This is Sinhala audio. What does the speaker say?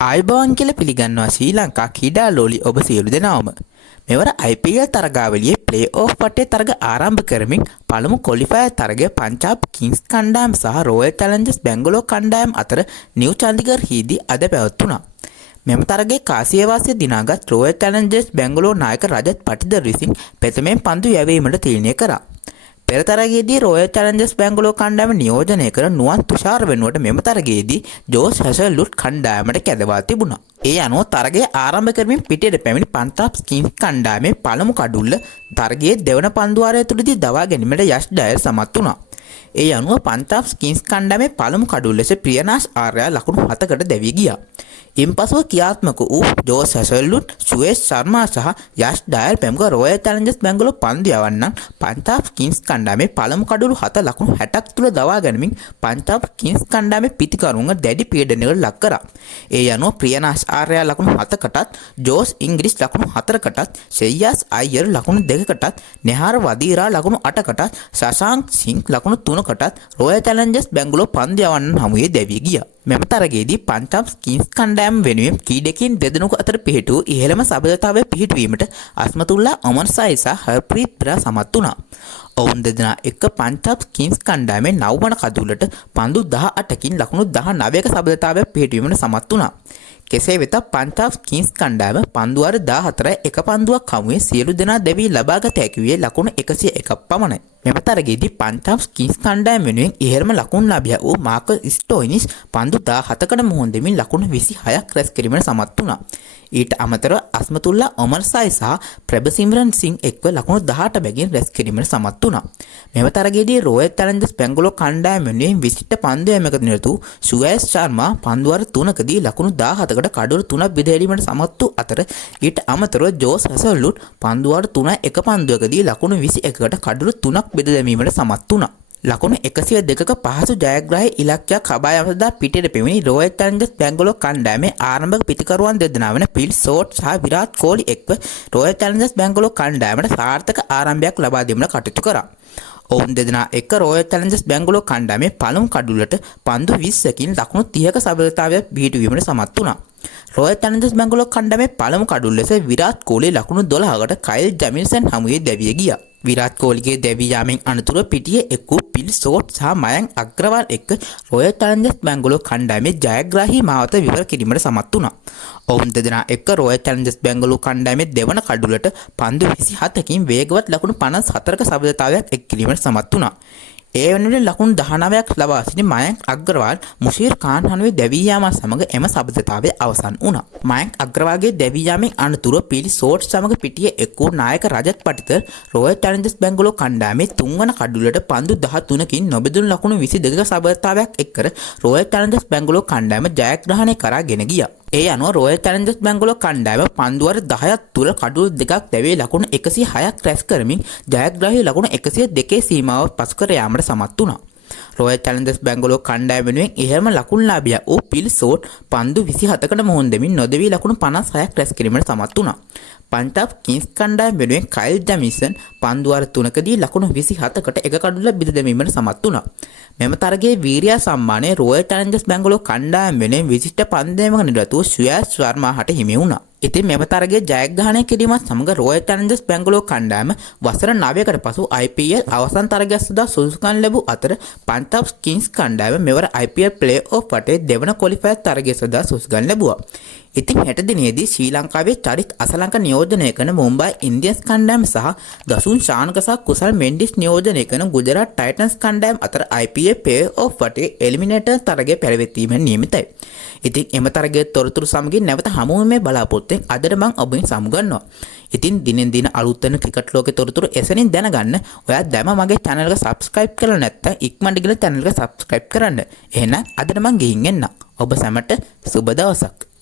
ආයුබෝවන් කියලා පිළිගන්නවා ශ්‍රී ලංකා ක්‍රීඩා ලෝලි ඔබ සියලු දෙනාම. මෙවර IPL තරගාවලියේ ප්ලේ ඕෆ් වටේ තරග ආරම්භ කරමින් පළමු ක්වොලිෆයර් තරගය පංජාබ් කිංස් කණ්ඩායම සහ රොයල් චැලන්ජර්ස් බැංගලෝර කණ්ඩායම අතර නිව් චන්දිගර්හිදී අද පැවැත්වුණා. මෙම තරගයේ කාසියවාසිය දිනාගත් රොයල් චැලන්ජර්ස් බැංගලෝර නායක රජත් පටිදර් විසින් ප්‍රථමයෙන් පන්දු යැවීමට තීරණය කරා. පෙර තරගයේදී රොයල් චැලන්ජර්ස් බැංගලෝර කණ්ඩායම නියෝජනය කර නුවන් තුෂාර වෙනුවට මෙම තරගයේදී ජෝස් හැසල්වුඩ් කණ්ඩායමට කැඳවා තිබුණා. ඒ අනුව තරගය ආරම්භ කරමින් පිටියට පැමිණි පන්ජාබ් කිංස් කණ්ඩායමේ පළමු කඩුල්ල තරගයේ දෙවන පන්දුවාරය තුළදී දවා ගැනීමට යෂ් ඩයල් සමත් වුණා. ඒ අනුව පන්ජාබ් කිංස් කණ්ඩායමේ පළමු කඩුල්ල ලෙස ප්‍රියනාෂ් ආර්යා ලකුණු 7කට දැවී ගියා. ඉන්පසුව ක්‍රියාත්මක වූ ජෝස් හැසල්වුඩ්, සුයේෂ් ශර්මා සහ යෂ් ඩයල් ප්‍රමුඛ රොයල් චැලන්ජර්ස් බැංගලෝර පන්දු යවන්නන් පන්ජාබ් කිංස් කණ්ඩායමේ පළමු කඩුළු 7 ලකුණු 60ක් තුල දවා ගැනීමෙන් පන්ජාබ් කිංස් කණ්ඩායමේ පිටිකරුන්ව දැඩි පීඩනයකට ලක් කරා. ඒ අනුව ප්‍රියනාෂ් ආර්යා ලකුණු 7කටත්, ජෝස් ඉංග්‍රීස් ලකුණු 4කටත්, ශ්‍රේයාස් අයියර් ලකුණු 2කටත්, නෙහාර වදීරා ලකුණු 8කටත්, සශාන්ක් සිං ලකුණු 3කටත් රොයල් චැලන්ජර්ස් බැංගලෝර පන්දු යවන්නන් හමුවේ දැවී ගියා. මෙම තරගයේදී පන්ජාබ් කිංස් කණ්ඩායම වෙනුවෙන් ක්‍රීඩකයන් දෙදෙනෙකු අතර පිහිටු ඉහළම සබඳතාවය පිහිටුවීමට අස්මතුල්ලා ඔමර් සයි සහ හර්ප්‍රීත් බ්‍රා සමත් වුණා. ඔවුන් දෙදෙනා එක්ක පන්ජාබ් කිංස් කණ්ඩායමේ 9 වන කඩුල්ලට පන්දු 18කින් ලකුණු 19ක සබඳතාවයක් පිහිටුවීමට සමත් වුණා. කෙසේ වෙතත් පන්ජාබ් කිංස් කණ්ඩායම පන්දුවාර 14 එක පන්දුවක් හමුවේ සියලු දෙනා දැවී ලබාගත හැකි වූයේ ලකුණු 101ක් පමණයි. මෙම තරගයේදී පන්ජාබ් කිංස් කණ්ඩායම වෙනුවෙන් ඉහළම ලකුණු ලාභියා වූ මාකස් ස්ටෝයිනිස් පන්දු 17කට මුහුණ දෙමින් ලකුණු 26ක් රැස් කිරීමට සමත් වුණා. ඊට අමතරව අස්මතුල්ලා ඔමර් සයි සහ ප්‍රභසිම්රන් සිං එක්ව ලකුණු 18 බැගින් රැස් කිරීමට සමත් වුණා. මෙම තරගයේදී රොයල් චැලන්ජර්ස් බැංගලෝර කණ්ඩායම වෙනුවෙන් විශිෂ්ට පන්දු යැමකට නිරත වූ සුයේෂ් ශර්මා පන්දුවාර 3කදී ලකුණු 17කට කඩුළු 3ක් බෙදීමට සමත් වූ අතර ඊට අමතරව ජෝස් හැසල්වුඩ් පන්දුවාර 3 එක පන්දුවකදී ලකුණු 21කට කඩුළු 3ක් බෙද දැමීමට සමත් වුණා. ලකුණු 102ක පහසු ජයග්‍රහී ඉලක්කයක් හබා යමසදා පිටියට පැමිණි රොයල් චැලන්ජර්ස් බැංගලෝර කණ්ඩායමේ ආරම්භක පිටිකරුවන් දෙදෙනා වන පිල් සෝට් සහ විරාට් කෝලි එක්ව රොයල් චැලන්ජර්ස් බැංගලෝර කණ්ඩායමට සාර්ථක ආරම්භයක් ලබා දීමට කටයුතු කරා. ඔවුන් දෙදෙනා එක්ක රොයල් චැලන්ජර්ස් බැංගලෝර කණ්ඩායමේ පළමු කඩුල්ලට පන්දු 20කින් ලකුණු 30ක සබඳතාවයක් පිහිටුවීමට සමත් වුණා. රොයල් චැලන්ජර්ස් බැංගලෝර කණ්ඩායමේ පළමු කඩුල්ල ලෙස විරාට් කෝලි ලකුණු 12කට කයිල් ජමිල්සන් හමුවේ දැවිය ගියා. විරාට් කෝලිගේ දැවී යාමෙන් අනතුරුව පිටියේ එක් වූ පිල් සෝට් සහ මයංක් අග්‍රවාල් එක්ක රොයල් චැලන්ජර්ස් බැංගලෝර කණ්ඩායමේ ජයග්‍රාහී මාවත විවර කිරීමට සමත් වුණා. ඔවුන් දෙදෙනා එක්ක රොයල් චැලන්ජර්ස් බැංගලෝර කණ්ඩායමේ දෙවන කඩුලට පන්දු 27කින් වේගවත් ලකුණු 54ක සබඳතාවයක් එක් කිරීමට සමත් වුණා. ඒ වෙනුවෙන් ලකුණු 19ක් ලබා සිටි මයංක් අග්‍රවාල් මුෂීර් ખાન හනුවේ දැවී යාම සමග එම සබඳතාවය අවසන් වුණා. මයංක් අග්‍රවාල්ගේ දැවී යාමෙන් අනතුරුව පිලි සෝට් සමග පිටියේ එක් වූ නායක රජත් පටිතර රොයල් චැලන්ජර්ස් බැංගලෝර කණ්ඩායමේ 3 වන කඩුලට පන්දු 13කින් නොබෙදුණු ලකුණු 22ක සබඳතාවයක් එක් කර රොයල් චැලන්ජර්ස් බැංගලෝර කණ්ඩායම ජයග්‍රහණය කරා ගෙන ගියා. ඒ අනුව රොයල් චැලන්ජර්ස් බැංගලෝර කණ්ඩායම පන්දුවාර 10ක් තුල කඩුළු දෙකක් දැවී ලකුණු 106ක් රැස් කරමින් ජයග්‍රාහී ලකුණු 102 සීමාව පසු කර යාමට සමත් වුණා. රොයල් චැලන්ජර්ස් බැංගලෝර කණ්ඩායම වෙනුවෙන් ඉහළම ලකුණු ලාභියා වූ පිල් සෝට් පන්දු 27කට මුහුණ දෙමින් නොදෙවී ලකුණු 56ක් රැස් කිරීමට සමත් වුණා. පන්ජාබ් කිංස් කණ්ඩායම වෙනුවෙන් කයිල් ජමිල්සන් පන්දුවාර 3කදී ලකුණු 27කට එක කඩුල්ල බිඳ දැමීමට සමත් වුණා. මෙම තරගයේ වීරියා සම්මානය රොයල් චැලන්ජර්ස් බැංගලෝර කණ්ඩායම වෙනුවෙන් විශිෂ්ට පන්දයමක නිරත වූ සුයේෂ් ශර්මාට හිමි වුණා. ඉතින් මෙම තරගයේ ජයග්‍රහණය කිරීමත් සමග රොයල් චැලන්ජර්ස් බැංගලෝර කණ්ඩායම වසර 9කට පසු IPL අවසන් තරගය සඳහා සුදුසුකම් ලැබූ අතර පන්ජාබ් කිංස් කණ්ඩායම මෙවර IPL ප්ලේ ඕෆ් වටේ දෙවන ක්වොලිෆයර් තරගය සඳහා සුදුසුකම් ලැබුවා. ඉතින් හෙට දිනේදී ශ්‍රී ලංකාවේ චරිත් අසලංක නියෝජනය කරන මුම්බයි ඉන්දියන්ස් කණ්ඩායම සහ දසුන් ශානක සහ කුසල් මෙන්ඩිස් නියෝජනය කරන ගුජරාට් ටයිටන්ස් කණ්ඩායම අතර IPL ප්ලේ ඕෆ් වටේ එලිමිනේටර් තරගය පැවැත්වීමට නියමිතයි. ඉතින් එම තරගයේ තොරතුරු සමගින් නැවත හමු වෙමේ බලාපොරොත්තුෙන් අදට මම ඔබෙන් සමුගන්නවා. ඉතින් දිනෙන් දින අලුත් වෙන ක්‍රිකට් ලෝකේ තොරතුරු එසෙනින් දැනගන්න ඔයා දැම මගේ channel එක subscribe කරලා නැත්නම් ඉක්මනට ගිහලා channel එක subscribe කරන්න. එහෙනම් අදට මම ගිහින් එන්නම්. ඔබ සැමට සුබ දවසක්.